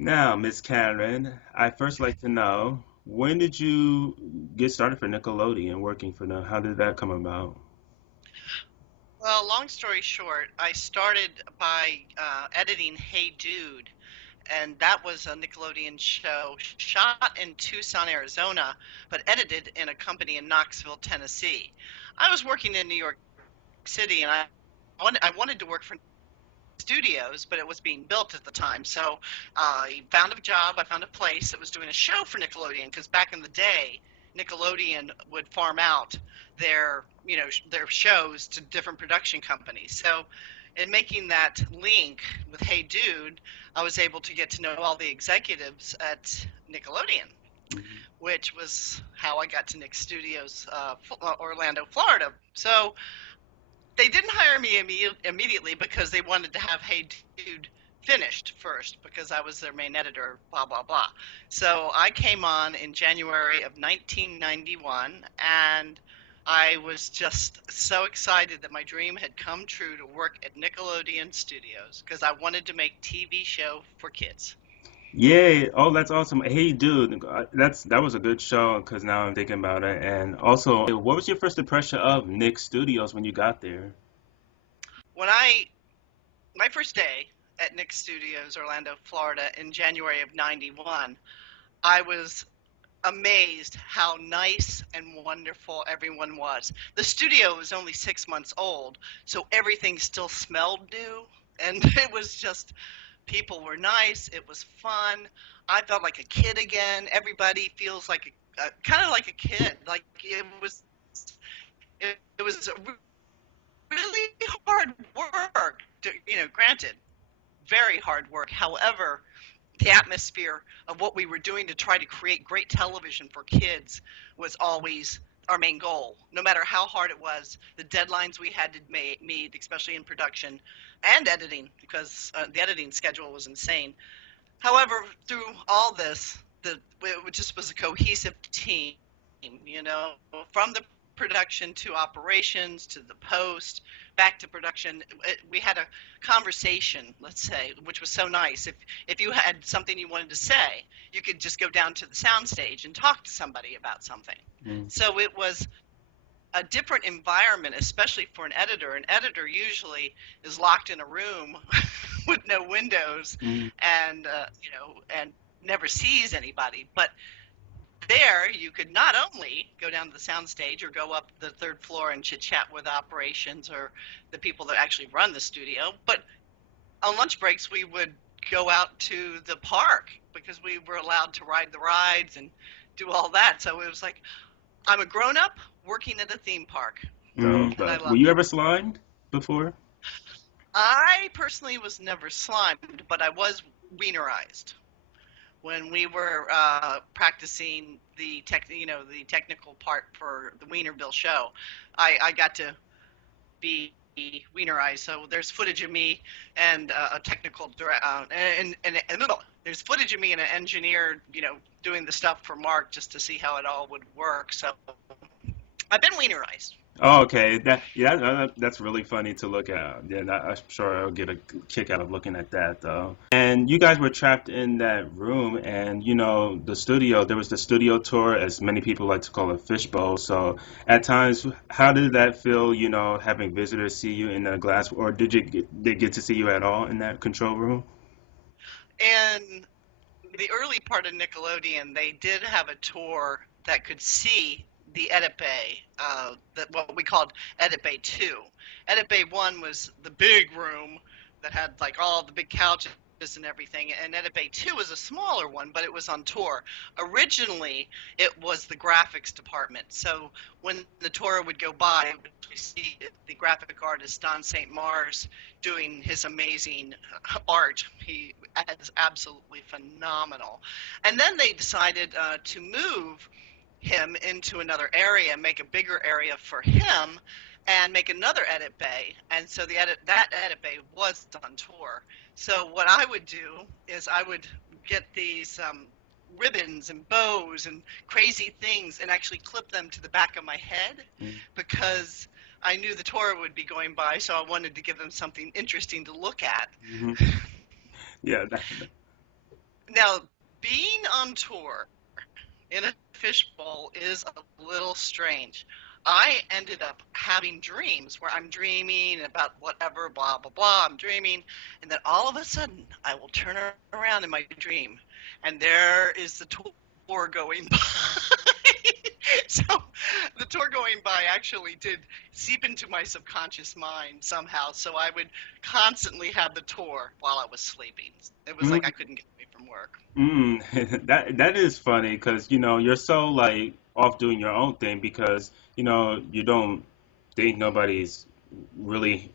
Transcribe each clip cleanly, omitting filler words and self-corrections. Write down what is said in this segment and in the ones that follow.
Now, Miss Karen, I first like to know when did you get started for Nickelodeon working for them? How did that come about? Well, long story short, I started by editing Hey Dude, and that was a Nickelodeon show shot in Tucson, Arizona, but edited in a company in Knoxville, Tennessee. I was working in New York City, and I wanted to work for studios, but it was being built at the time. So I found a job, I found a place that was doing a show for Nickelodeon, because back in the day, Nickelodeon would farm out their shows to different production companies. So in making that link with Hey Dude, I was able to get to know all the executives at Nickelodeon, Mhm. which was how I got to Nick Studios, Orlando, Florida. So they didn't hire me immediately because they wanted to have Hey Dude finished first because I was their main editor, blah, blah, blah. So I came on in January of 1991, and I was just so excited that my dream had come true to work at Nickelodeon Studios because I wanted to make TV show for kids. Yay! Oh, that's awesome. Hey, dude, that was a good show because now I'm thinking about it. And also, what was your first impression of Nick Studios when you got there? When I My first day at Nick Studios, Orlando, Florida in January of 91, I was amazed how nice and wonderful everyone was. The studio was only 6 months old, so everything still smelled new. And it was just, people were nice. It was fun. I felt like a kid again. Everybody feels like kind of like a kid. Like it was really hard work. Granted, very hard work. However, the atmosphere of what we were doing to try to create great television for kids was always our main goal. No matter how hard it was, the deadlines we had to meet, especially in production and editing, because the editing schedule was insane. However, through all this, it just was a cohesive team, from the production to operations to the post back to production. We had a conversation, let's say, which was so nice. If you had something you wanted to say, you could just go down to the soundstage and talk to somebody about something. Mm, So it was a different environment, especially for an editor. An editor usually is locked in a room with no windows, mm. and never sees anybody. But there, you could not only go down to the soundstage or go up the third floor and chit chat with operations or the people that actually run the studio, but on lunch breaks we would go out to the park because we were allowed to ride the rides and do all that. So it was like I'm a grown up working at a theme park, and I But were loved you it. ever slimed before? I personally was never slimed, but I was wienerized when we were practicing the technical part for the Wienerville show. I got to be wienerized, so there's footage of me and a technical and there's footage of me and an engineer, doing the stuff for Mark just to see how it all would work. So I've been wienerized. Oh, okay. That's really funny to look at. Yeah, I'm sure I'll get a kick out of looking at that though. And you guys were trapped in that room, and the studio. There was the studio tour, as many people like to call it, fishbowl. So at times, how did that feel? Having visitors see you in the glass, or did they get to see you at all in that control room? And the early part of Nickelodeon, they did have a tour that could see the Edit Bay, that what we called Edit Bay 2. Edit Bay 1 was the big room that had like all the big couches and everything, and Edit Bay 2 was a smaller one, but it was on tour. Originally, it was the graphics department. So when the tour would go by, we see the graphic artist Don St. Mars doing his amazing art. He is absolutely phenomenal. And then they decided to move him into another area, make a bigger area for him, and make another edit bay. And so that edit bay was on tour. So what I would do is I would get these ribbons and bows and crazy things and actually clip them to the back of my head because I knew the tour would be going by, so I wanted to give them something interesting to look at. Mm-hmm. Yeah, Now, being on tour in a fishbowl is a little strange. I ended up having dreams where I'm dreaming about whatever, blah, blah, blah. I'm dreaming. And then all of a sudden, I will turn around in my dream, and there is the tour going by. So the tour going by actually did seep into my subconscious mind somehow. So I would constantly have the tour while I was sleeping. It was like I couldn't get away from work. That is funny because you're so like off doing your own thing because you don't think nobody's really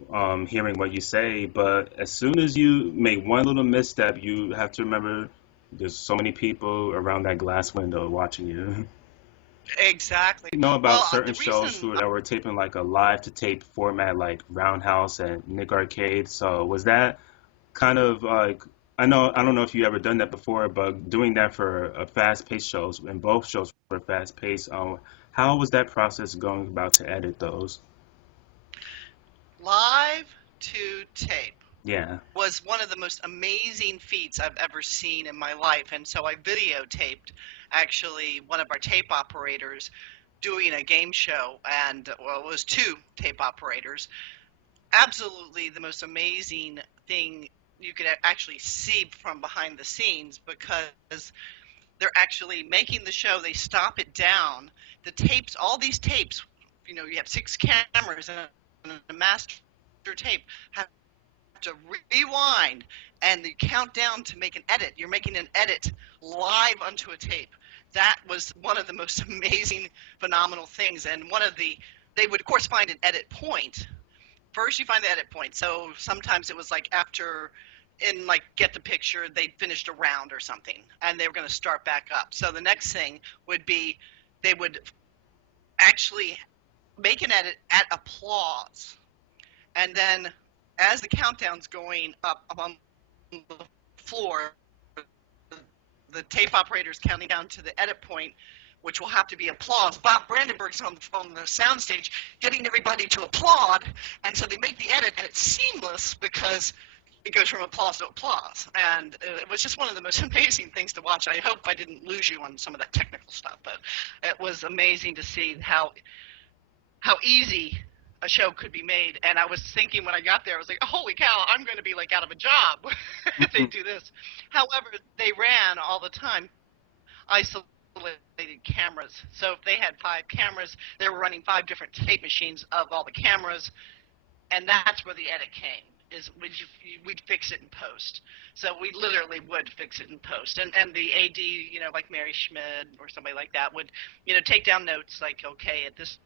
hearing what you say, but as soon as you make one little misstep, you have to remember there's so many people around that glass window watching you. Exactly. About Well, certain the shows reason, who that were taping like a live to tape format like Roundhouse and Nick Arcade. So was that kind of like I don't know if you ever done that before, but doing that for a fast-paced shows and both shows were fast-paced. How was that process going about to edit those? live to tape Yeah. was one of the most amazing feats I've ever seen in my life. And so I videotaped actually one of our tape operators doing a game show, and well, it was two tape operators. Absolutely the most amazing thing you could actually see from behind the scenes because they're actually making the show. They stop it down. The tapes, all these tapes, you have six cameras and a master tape have to rewind and you count down to make an edit. You're making an edit live onto a tape. That was one of the most amazing, phenomenal things. And they would of course find an edit point. First you find the edit point. So sometimes it was like after in like get the picture, they'd finished a round or something and they were going to start back up. So the next thing would be they would actually make an edit at applause. And then as the countdown's going up on the floor, the tape operator's counting down to the edit point, which will have to be applause. Bob Brandenburg's on the soundstage getting everybody to applaud, and so they make the edit, and it's seamless because it goes from applause to applause. And it was just one of the most amazing things to watch. I hope I didn't lose you on some of that technical stuff, but it was amazing to see how easy a show could be made. And I was thinking when I got there, I was like, holy cow, I'm going to be like out of a job if they do this. However, they ran all the time isolated cameras. So if they had five cameras, they were running five different tape machines of all the cameras, and that's where the edit came. Is we'd fix it in post. So we literally would fix it in post. And the AD, like Mary Schmidt or somebody like that would, take down notes like, okay, at this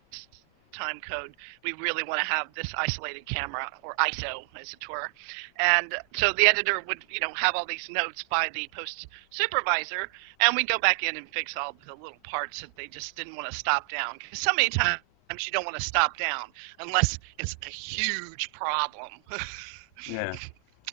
time code, we really want to have this isolated camera, or ISO as it were. And so the editor would, have all these notes by the post supervisor, and we'd go back in and fix all the little parts that they just didn't want to stop down. Because so many times you don't want to stop down unless it's a huge problem. Yeah.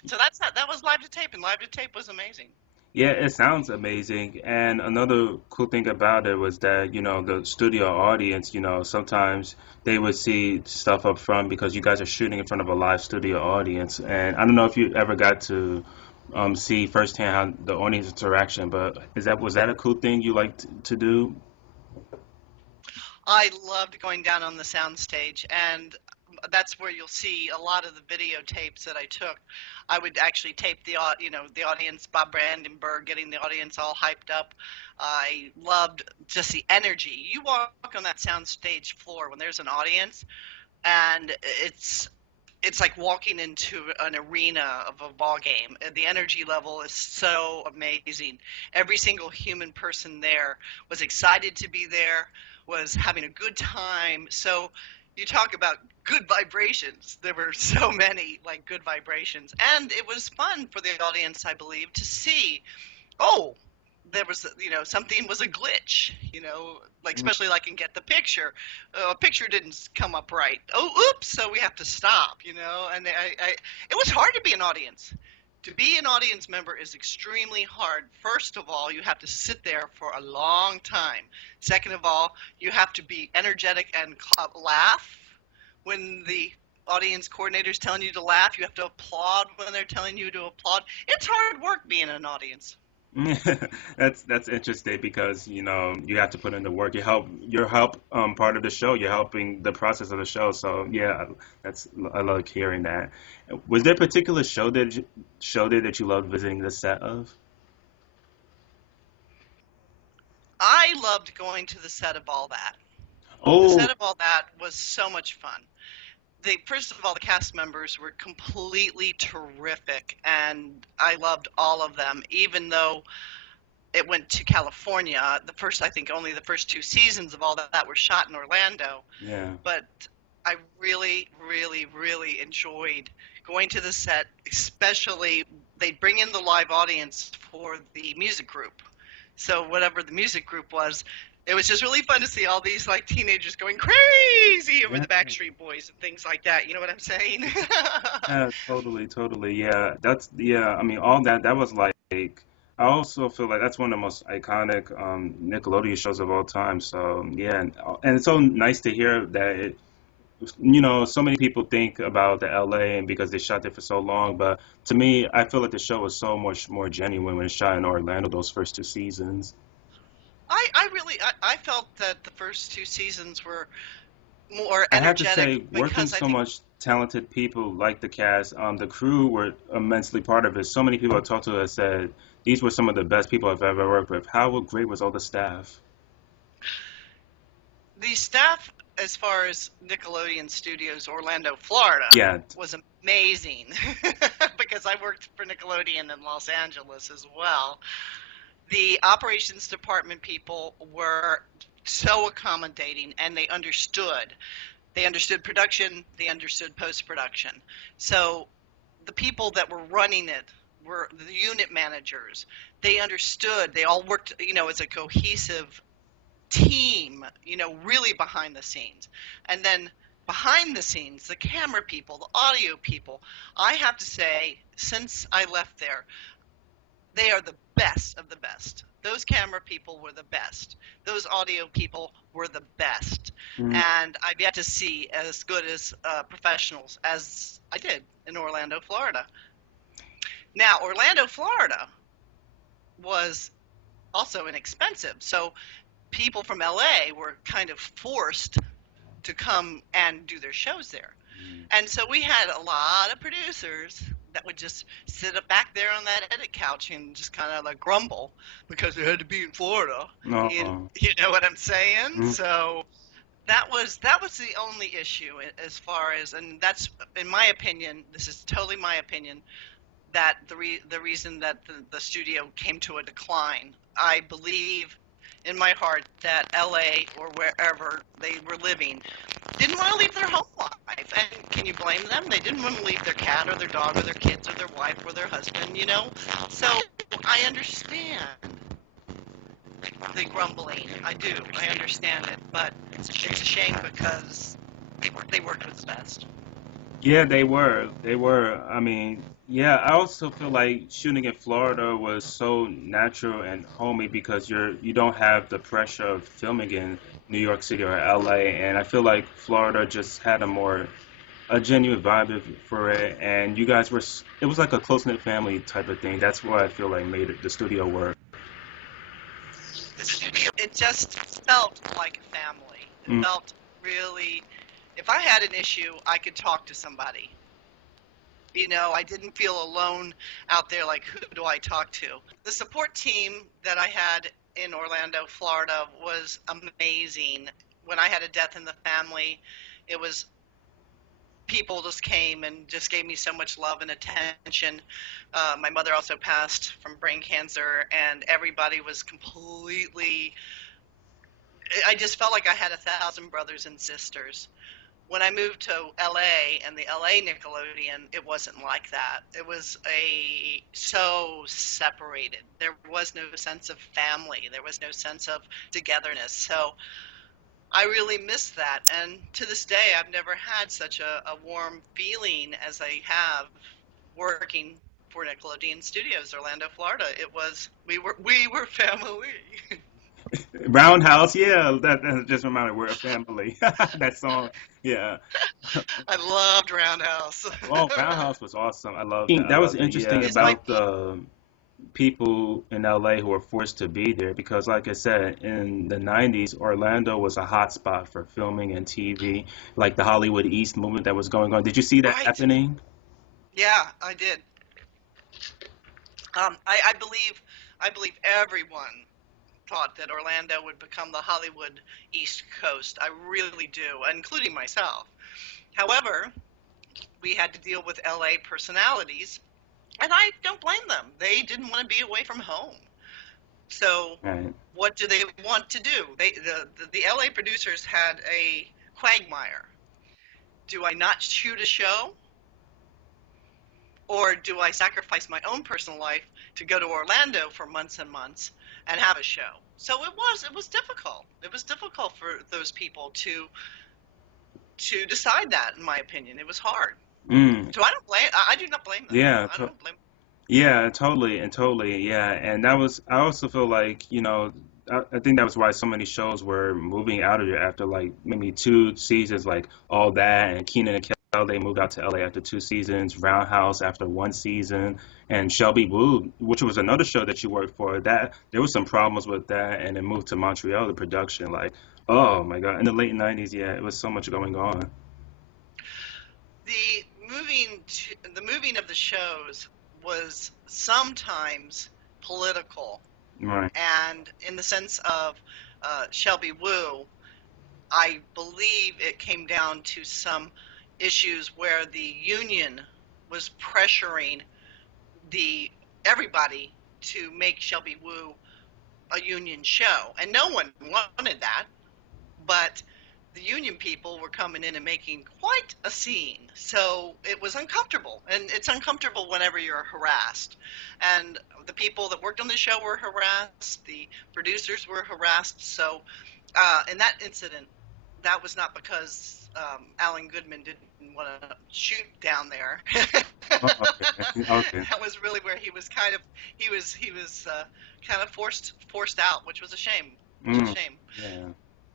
So that was live to tape, and live to tape was amazing. Yeah, it sounds amazing. And another cool thing about it was that, the studio audience, sometimes they would see stuff up front because you guys are shooting in front of a live studio audience. And I don't know if you ever got to see firsthand how the audience interaction, but was that a cool thing you liked to do? I loved going down on the soundstage, and that's where you'll see a lot of the videotapes that I took. I would actually tape the audience, Bob Brandenburg getting the audience all hyped up. I loved just the energy. You walk on that soundstage floor when there's an audience, and it's like walking into an arena of a ball game. The energy level is so amazing. Every single human person there was excited to be there, was having a good time. So you talk about good vibrations. There were so many like good vibrations, and it was fun for the audience, I believe, to see. Oh, there was, something was a glitch, like especially like in Get the Picture. A picture didn't come up right. Oh, oops! So we have to stop, And it was hard to be an audience. To be an audience member is extremely hard. First of all, you have to sit there for a long time. Second of all, you have to be energetic and laugh when the audience coordinator's telling you to laugh. You have to applaud when they're telling you to applaud. It's hard work being an audience. That's interesting because you have to put in the work. You help part of the show. You're helping the process of the show. So yeah, that's I love hearing that. Was there a particular show there that you loved visiting the set of? I loved going to the set of All That. The Oh set of All That was so much fun. First of all, the cast members were completely terrific, and I loved all of them, even though it went to California. I think only the first two seasons of All That were shot in Orlando, yeah. but I really, really, really enjoyed going to the set, especially they'd bring in the live audience for the music group. So whatever the music group was, it was just really fun to see all these like teenagers going crazy over Yeah. the Backstreet Boys and things like that. You know what I'm saying? Yeah, totally, totally. Yeah, yeah. I mean, all that was like. I also feel like that's one of the most iconic Nickelodeon shows of all time. So yeah, and it's so nice to hear that so many people think about the LA and because they shot there for so long, but to me, I feel like the show was so much more genuine when it shot in Orlando those first two seasons. I felt that the first two seasons were more I have to energetic say, working because I so think much talented people like the cast, the crew were immensely part of it. So many people I talked to have said these were some of the best people I've ever worked with. How great was all the staff? the staff, as far as Nickelodeon Studios Orlando, Florida, Yeah, was amazing because I worked for Nickelodeon in Los Angeles as well. The operations department people were so accommodating and they understood. They understood production, they understood post production. So the people that were running it were the unit managers. They understood. They all worked, as a cohesive team, really behind the scenes. And then behind the scenes, the camera people, the audio people, I have to say, since I left there, they are the best of the best. Those camera people were the best. Those audio people were the best. mm, And I've yet to see as good as professionals as I did in Orlando, Florida. Now, Orlando, Florida was also inexpensive. So people from LA were kind of forced to come and do their shows there. mm. And so we had a lot of producers that would just sit up back there on that edit couch and just kind of like grumble because they had to be in Florida. Uh-uh. You know what I'm saying? Mm. So that was the only issue as far as, and that's in my opinion. This is totally my opinion. That the reason that the studio came to a decline. I believe in my heart that LA or wherever they were living didn't want to leave their home life. And can you blame them? They didn't want to leave their cat or their dog or their kids or their wife or their husband. So I understand the grumbling. I do. I understand it. But it's a shame because they worked with the best. Yeah, they were. They were. I mean, yeah, I also feel like shooting in Florida was so natural and homey because you don't have the pressure of filming in New York City or LA, and I feel like Florida just had a genuine vibe for it, and you guys it was like a close-knit family type of thing. That's what I feel like made the studio work. It just felt like a family. It Mm, felt really, if I had an issue, I could talk to somebody. I didn't feel alone out there like, who do I talk to? The support team that I had in Orlando, Florida was amazing. When I had a death in the family, it was people just came and just gave me so much love and attention. My mother also passed from brain cancer, and everybody was completely. I just felt like I had 1,000 brothers and sisters. When I moved to LA and the LA Nickelodeon, it wasn't like that. It was so separated. There was no sense of family. There was no sense of togetherness. So I really miss that. And to this day, I've never had such a warm feeling as I have working for Nickelodeon Studios, Orlando, Florida. We were family. Roundhouse, yeah, that just reminded we're a family. That song, yeah. I loved Roundhouse. Oh, Roundhouse was awesome. I love that. That was interesting It's my about people in LA who were forced to be there because, like I said, in the 90s, Orlando was a hot spot for filming and TV, like the Hollywood East movement that was going on. Did you see that Right. happening? Yeah, I did. I believe everyone thought that Orlando would become the Hollywood East Coast. I really do, including myself. However, we had to deal with LA personalities, and I don't blame them. They didn't want to be away from home. So, Right. what do they want to do? The LA producers had a quagmire. Do I not shoot a show, or do I sacrifice my own personal life to go to Orlando for months and months and have a show? So it was difficult. It was difficult for those people to decide that. In my opinion, it was hard. Mm. So I do not blame them. Yeah. I don't blame. Yeah, totally, and totally, yeah. And that was, I also feel like, I think that was why so many shows were moving out of there after like maybe 2 seasons, like All That and Keenan and Kel, they moved out to LA after 2 seasons, Roundhouse after 1 season, and Shelby Woo, which was another show that you worked for, that there was some problems with that, and it moved to Montreal, the production, like, oh my God, in the late 90s, yeah, it was so much going on. The moving of the shows was sometimes political, Right. and in the sense of Shelby Woo, I believe it came down to some issues where the union was pressuring the everybody to make Shelby Woo a union show, and no one wanted that, but the union people were coming in and making quite a scene. So it was uncomfortable, and it's uncomfortable whenever you're harassed. And the people that worked on the show were harassed, the producers were harassed. So in that incident, that was not because Alan Goodman didn't want to shoot down there. Oh, okay. Okay. That was really where he was kind of forced out, which was a shame. Which was a Mm. shame. Yeah.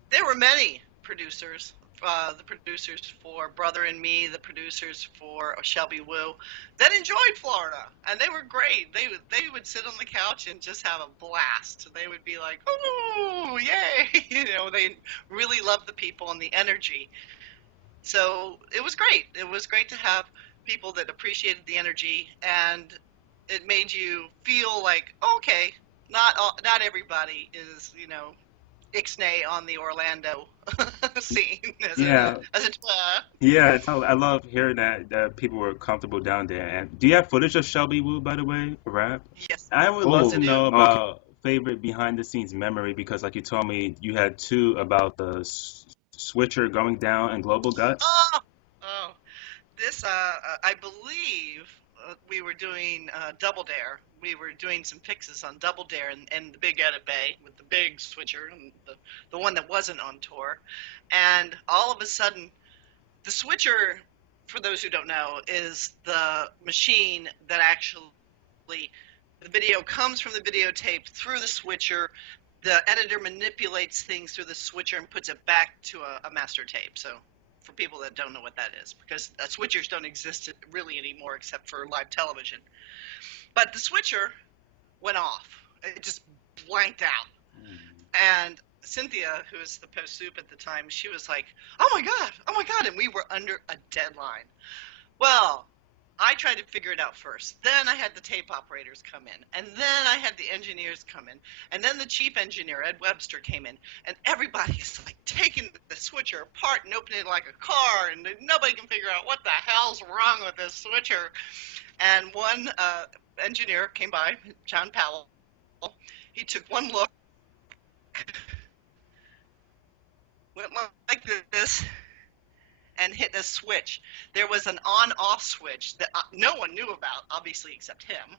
There were many producers, the producers for Brother and Me, the producers for Shelby Woo, that enjoyed Florida, and they were great. They would sit on the couch and just have a blast. They would be like, "Oh, yay!" They really loved the people and the energy. So it was great. It was great to have people that appreciated the energy, and it made you feel like, okay, not everybody is, ixnay on the Orlando scene Yeah. as it were. Yeah, I love hearing that people were comfortable down there. And do you have footage of Shelby Woo, by the way, for rap? Yes, I would love Oh, yes, I to do. know okay. about favorite behind the scenes memory because, like you told me, you had two about the switcher going down and Global Guts. Oh, oh, this I believe we were doing Double Dare. We were doing some fixes on Double Dare and the big Edit Bay with the big switcher and the one that wasn't on tour, and all of a sudden the switcher, for those who don't know, is the machine that actually the video comes from the videotape through the switcher. The editor manipulates things through the switcher and puts it back to a master tape. So, for people that don't know what that is, because switchers don't exist really anymore except for live television. But the switcher went off. It just blanked out. And Cynthia, who was the post soup at the time, she was like, oh my God, and we were under a deadline. Well, I tried to figure it out first. Then I had the tape operators come in, and then I had the engineers come in, and then the chief engineer, Ed Webster, came in, and everybody's like taking the switcher apart and opening it like a car, and nobody can figure out what the hell's wrong with this switcher. And one engineer came by, John Powell. He took one look, went like this, and hit a switch. There was an on-off switch that no one knew about, obviously, except him,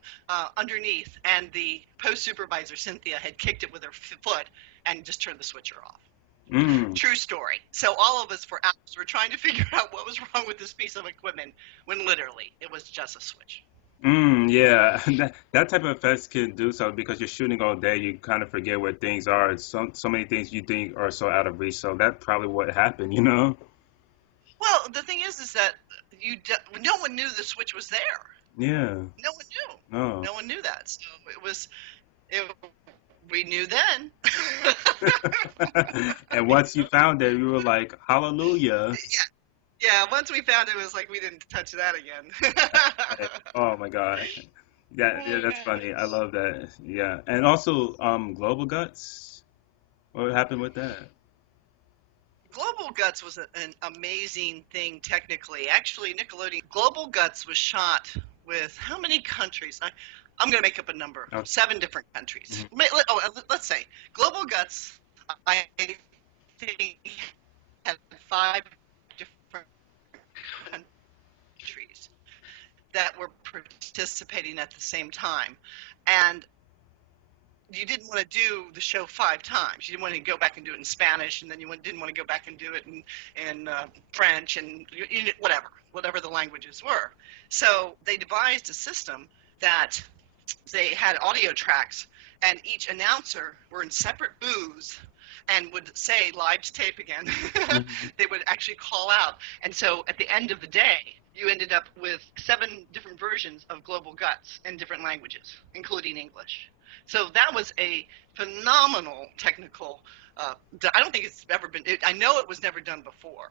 underneath, and the post supervisor, Cynthia, had kicked it with her foot and just turned the switcher off. Mm. True story. So all of us for hours were trying to figure out what was wrong with this piece of equipment when literally it was just a switch. Yeah, that type of effects can do so because you're shooting all day, you kind of forget where things are. So many things you think are so out of reach. So that's probably what happened. Well, the thing is that no one knew the switch was there. Yeah. No one knew. No. No one knew that. So it, we knew then. And once you found it, you were like, hallelujah. Yeah, once we found it, it was like we didn't touch that again. Right. Oh my God. Yeah, yeah, Oh, that's funny. I gosh. love that. Yeah. And also, Global Guts. What happened with that? Global Guts was an amazing thing technically. Actually, Nickelodeon Global Guts was shot with how many countries? I'm going to make up a number. Oh, 7 different countries. mhm. Let's say Global Guts, I think, had 5 different countries that were participating at the same time. And you didn't want to do the show 5 times. You didn't want to go back and do it in Spanish, and then you didn't want to go back and do it in French and whatever the languages were. So they devised a system that they had audio tracks, and each announcer were in separate booths and would say live to tape again. Mhm. They would actually call out, and so at the end of the day, you ended up with 7 different versions of Global Guts in different languages, including English. So that was a phenomenal technical. I don't think it's ever been. I know it was never done before,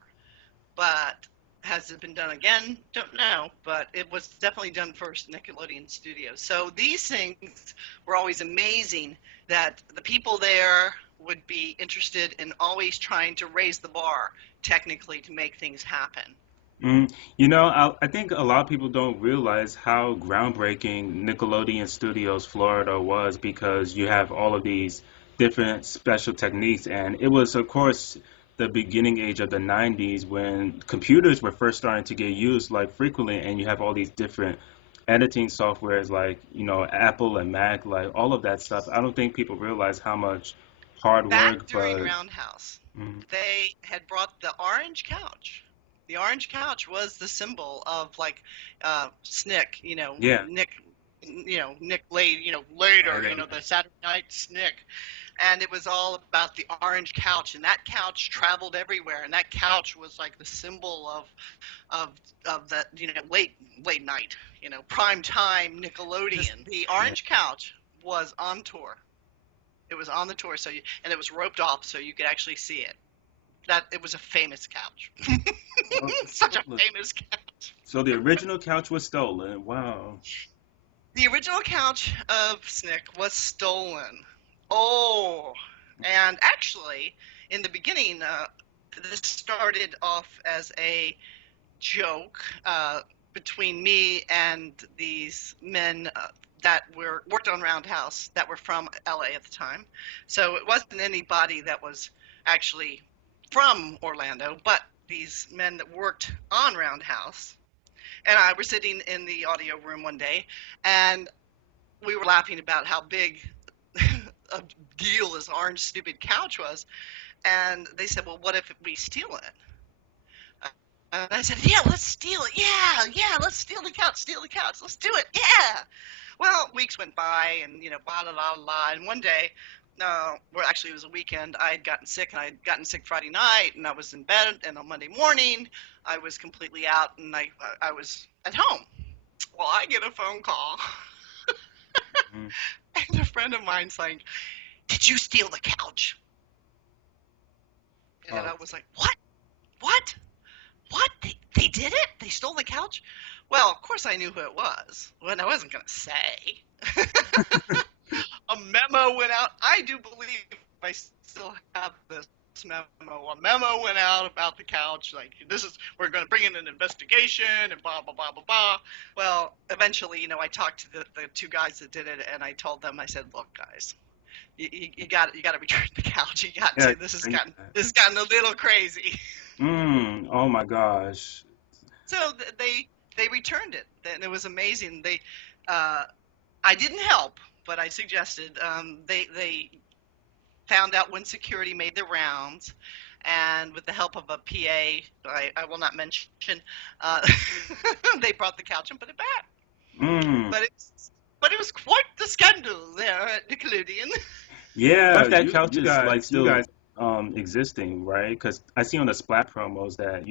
but has it been done again? Don't know, but it was definitely done first Nickelodeon Studios. So these things were always amazing that the people there would be interested in always trying to raise the bar technically to make things happen. I think a lot of people don't realize how groundbreaking Nickelodeon Studios Florida was because you have all of these different special techniques. And it was, of course, the beginning age of the 90s when computers were first starting to get used like frequently, and you have all these different editing softwares like, Apple and Mac, like all of that stuff. I don't think people realize how much hard Back work, during but Roundhouse, mm, they had brought the orange couch. The orange couch was the symbol of like Snick, yeah. Nick laid, later, And then, the Saturday night Snick, and it was all about the orange couch, and that couch traveled everywhere, and that couch was like the symbol of of that, late night, prime time just, Nickelodeon. The yeah. orange couch was on tour. It was on the tour, and it was roped off so you could actually see it. That it was a famous couch. Well, Such a famous couch. so the original couch was stolen. Wow. The original couch of Snick was stolen. Oh, and actually, in the beginning, this started off as a joke between me and these men that were worked on Roundhouse that were from LA at the time. So it wasn't anybody that was actually from Orlando, but these men that worked on Roundhouse. And I were sitting in the audio room one day, and we were laughing about how big a deal this orange stupid couch was. And they said, "Well, what if we steal it?" And I said, "Yeah, let's steal it. Yeah, yeah, let's steal the couch. Steal the couch. Let's do it. Yeah." Well, weeks went by, and blah blah blah blah. And one day, well, actually, it was a weekend. I had gotten sick, and I had gotten sick Friday night, and I was in bed. And on Monday morning, I was completely out, and I was at home. Well, I get a phone call, Mm. and a friend of mine's like, "Did you steal the couch?" And Oh, I was like, "What? What? What? They did it? They stole the couch?" Well, of course I knew who it was. Well, I wasn't going to say. A memo went out. I do believe I still have this memo. A memo went out about the couch. Like, we're going to bring in an investigation and blah, blah, blah, blah, blah. Well, eventually, I talked to the 2 guys that did it, and I told them, I said, "Look, guys, you got to return the couch. You got yeah. to. This has gotten a little crazy." Oh my gosh. So they returned it, and it was amazing. Uh, I didn't help, but I suggested. They found out when security made the rounds, and with the help of a PA, I will not mention, uh, they brought the couch and put it back. Mm. But it was quite the scandal there at Nickelodeon. Yeah, If that you couch is guys, like you still guys existing, right? Because I see on the Splat promos that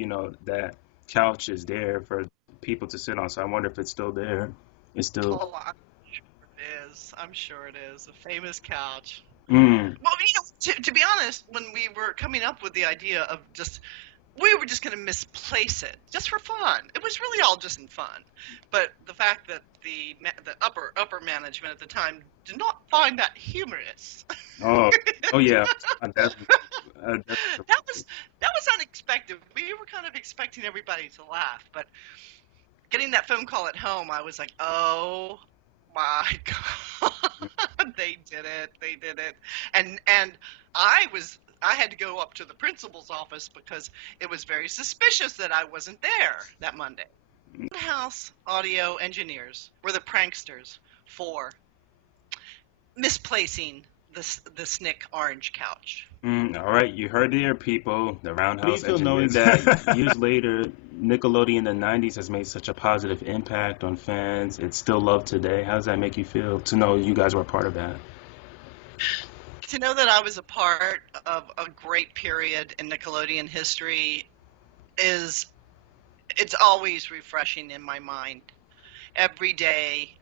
that couch is there for people to sit on. So I wonder if it's still there. It's still. Oh, I'm sure it is. I'm sure it is. A famous couch. Mm, Well, to be honest, when we were coming up with the idea of we were just going to misplace it just for fun. It was really all just in fun. But the fact that the upper management at the time did not find that humorous. oh, oh yeah. Definitely. That was unexpected. We were kind of expecting everybody to laugh, but getting that phone call at home, I was like, "Oh my God, they did it! They did it!" And I had to go up to the principal's office because it was very suspicious that I wasn't there that Monday. House audio engineers were the pranksters for misplacing the Snick orange couch. All right, you heard it here, people. The Roundhouse engineers. Knowing that years later, Nickelodeon in the '90s has made such a positive impact on fans? It's still loved today. How does that make you feel to know you guys were a part of that? To know that I was a part of a great period in Nickelodeon history it's always refreshing in my mind. Every day,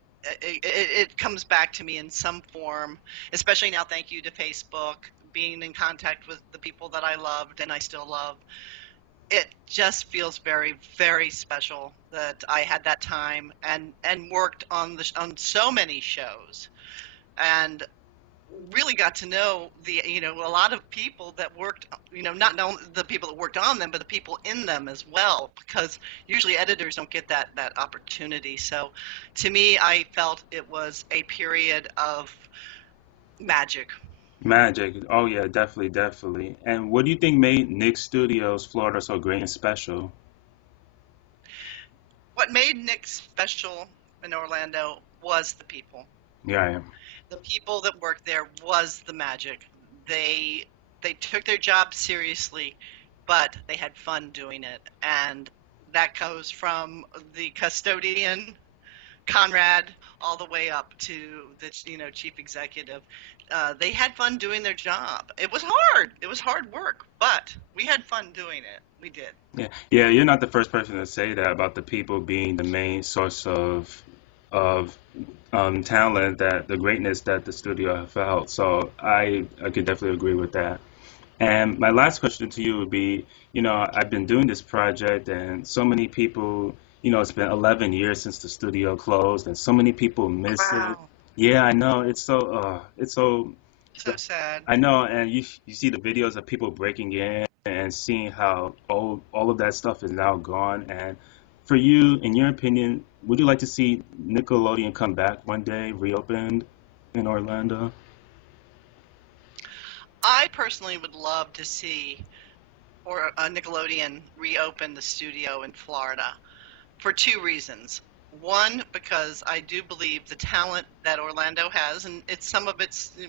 it comes back to me in some form, especially now, thank you to Facebook, being in contact with the people that I loved and I still love. It just feels very, very special that I had that time and worked on so many shows and really got to know a lot of people that worked, not only the people that worked on them, but the people in them as well, because usually editors don't get that opportunity. So to me, I felt it was a period of magic. Magic. Oh yeah, definitely, definitely. And what do you think made Nick Studios Florida so great and special? What made Nick special in Orlando was the people. Yeah, I am. The people that worked there was the magic. They took their job seriously, but they had fun doing it, and that goes from the custodian Conrad all the way up to the chief executive. They had fun doing their job. It was hard. It was hard work, but we had fun doing it. We did. Yeah, yeah. You're not the first person to say that about the people being the main source of talent, that the greatness that the studio have felt. So I could definitely agree with that. And my last question to you would be, I've been doing this project and so many people, it's been 11 years since the studio closed and so many people miss it. Wow. Yeah, I know. It's So sad. I know. And you see the videos of people breaking in and seeing how all of that stuff is now gone. And for you, in your opinion, would you like to see Nickelodeon come back one day, reopened in Orlando? I personally would love to see Nickelodeon reopen the studio in Florida for two reasons. One, because I do believe the talent that Orlando has, and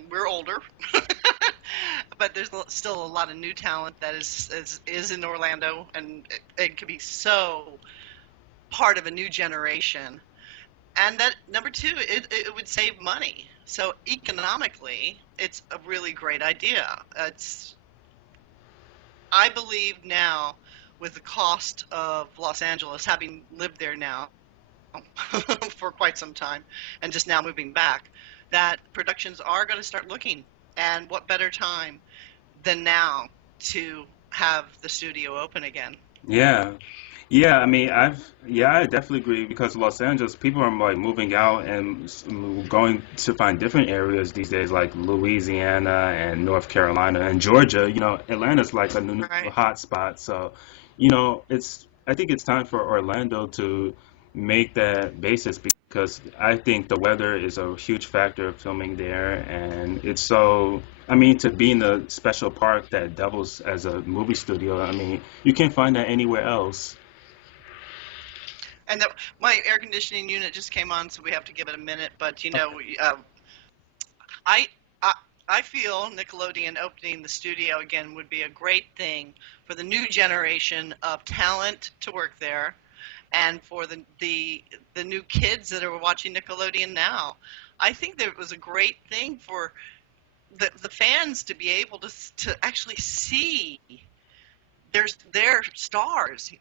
we're older, but there's still a lot of new talent that is in Orlando, and it could be so part of a new generation. And that number two, it would save money. So economically, it's a really great idea. I believe now, with the cost of Los Angeles, having lived there now for quite some time, and just now moving back, that productions are going to start looking. And what better time than now to have the studio open again? Yeah. Yeah, I mean, I definitely agree because Los Angeles, people are like moving out and going to find different areas these days, like Louisiana and North Carolina and Georgia. Atlanta's like a new Right. hot spot. So, I think it's time for Orlando to make that basis because I think the weather is a huge factor of filming there, and it's so. I mean, to be in a special park that doubles as a movie studio, I mean, you can't find that anywhere else. And my air conditioning unit just came on, so we have to give it a minute. But I, I I feel Nickelodeon opening the studio again would be a great thing for the new generation of talent to work there, and for the new kids that are watching Nickelodeon now. I think that it was a great thing for the fans to be able to actually see their stars.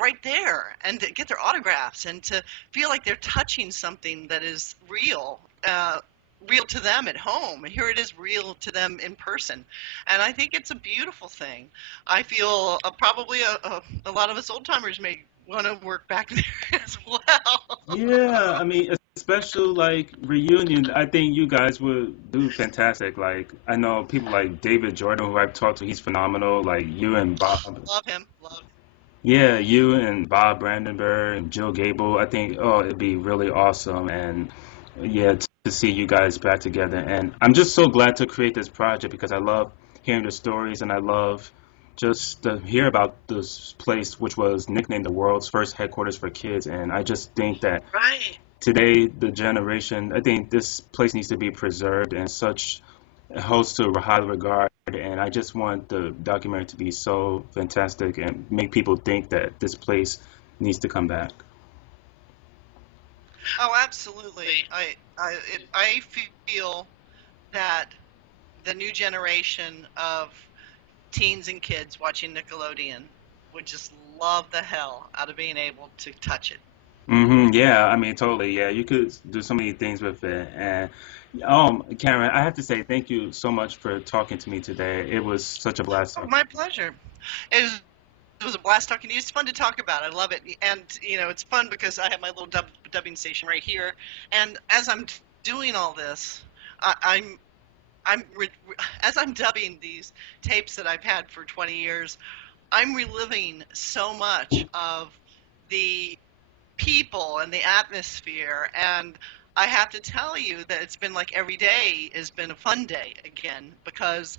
right there and to get their autographs and to feel like they're touching something that is real. Real to them at home, and here it is real to them in person. And I think it's a beautiful thing. I feel probably a lot of us old timers may want to work back there as well. Yeah, I mean, a special like reunion. I think you guys would do fantastic. Like, I know people like David Jordan, who I've talked to, he's phenomenal. Like you and Bob. Love him. Love. Yeah, you and Bob Brandenburg and Jill Gable. I think, oh, it'd be really awesome. And yeah, to see you guys back together. And I'm just so glad to create this project because I love hearing the stories and I love just to hear about this place, which was nicknamed the world's first headquarters for kids. And I just think that Right. today, the generation, I think this place needs to be preserved and such holds to a high regard. And I just want the documentary to be so fantastic and make people think that this place needs to come back. Oh, absolutely. I feel that the new generation of teens and kids watching Nickelodeon would just love the hell out of being able to touch it. Yeah, I mean, totally. Yeah, you could do so many things with it. And Karen, I have to say thank you so much for talking to me today. It was such a blast. My pleasure. It was a blast talking to you. It's fun to talk about. I love it. And, it's fun because I have my little dubbing station right here. And as I'm doing all this, I'm as I'm dubbing these tapes that I've had for 20 years, I'm reliving so much of the people and the atmosphere. And I have to tell you that it's been like every day has been a fun day again because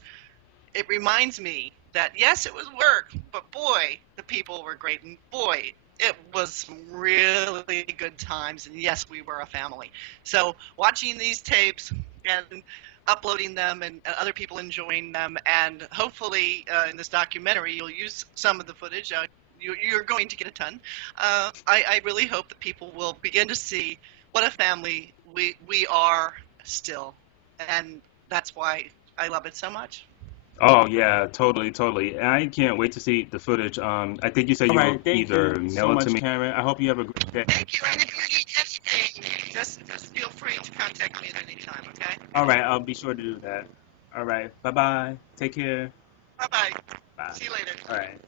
it reminds me that yes, it was work, but boy, the people were great, and boy, it was some really good times, and yes, we were a family. So watching these tapes and uploading them and other people enjoying them, and hopefully in this documentary you'll use some of the footage. You're going to get a ton. I really hope that people will begin to see what a family we are still, and that's why I love it so much. Oh yeah, totally, totally. And I can't wait to see the footage. I think you said you will Thank either you so mail it to much, me. Karen, I hope you have a great day. Thank you, and if you need anything, just feel free to contact me at any time, okay? All right, I'll be sure to do that. All right, bye bye. Take care. Bye-bye. Bye. See you later. All right.